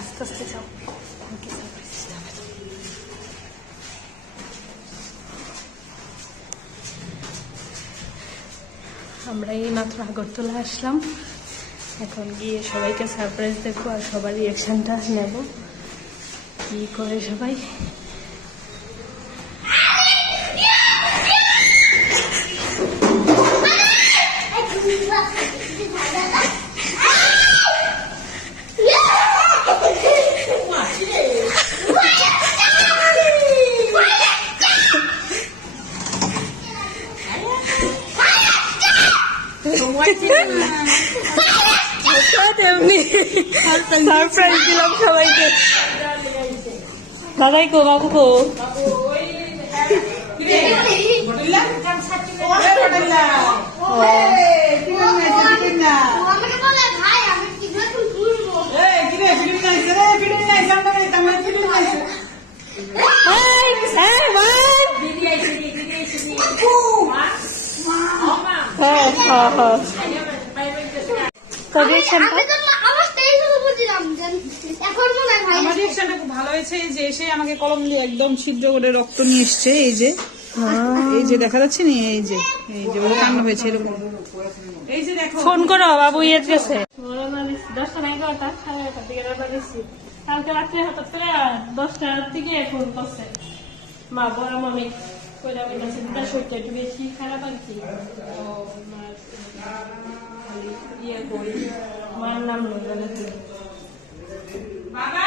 আস্তে আস্তে যাও। আমরা এই মাত্র আগরতলা আসলাম, এখন গিয়ে সবাইকে সারপ্রাইজ দেখবো আর সবার রিয়াকশনটা নেব, কি করে সবাই। সারপ্রাইজ দিলাম সবাইকে। দাদাই কো, বাবু কো? ভালো হয়েছে যে এসে আমাকে কলম দিয়ে একদম ছিদ্র করে রক্ত নিয়ে এসছে। এই যে দেখা যাচ্ছে না, এই যে কান্না হয়েছে এরকম। এই যে দেখো, ফোন করো, বাবু ইয়ে গেছে 10টা 11টা 11:30 দিকে বাড়িছি। কালকে রাত্রে হঠাৎ করে 10টার দিকে ফোন করছে মা, বড় মামি কইরা বলছে দিদা শরীরটা একটু বেশি খারাপ আনছি। ইয়ে করি, মার নাম লইল বাবা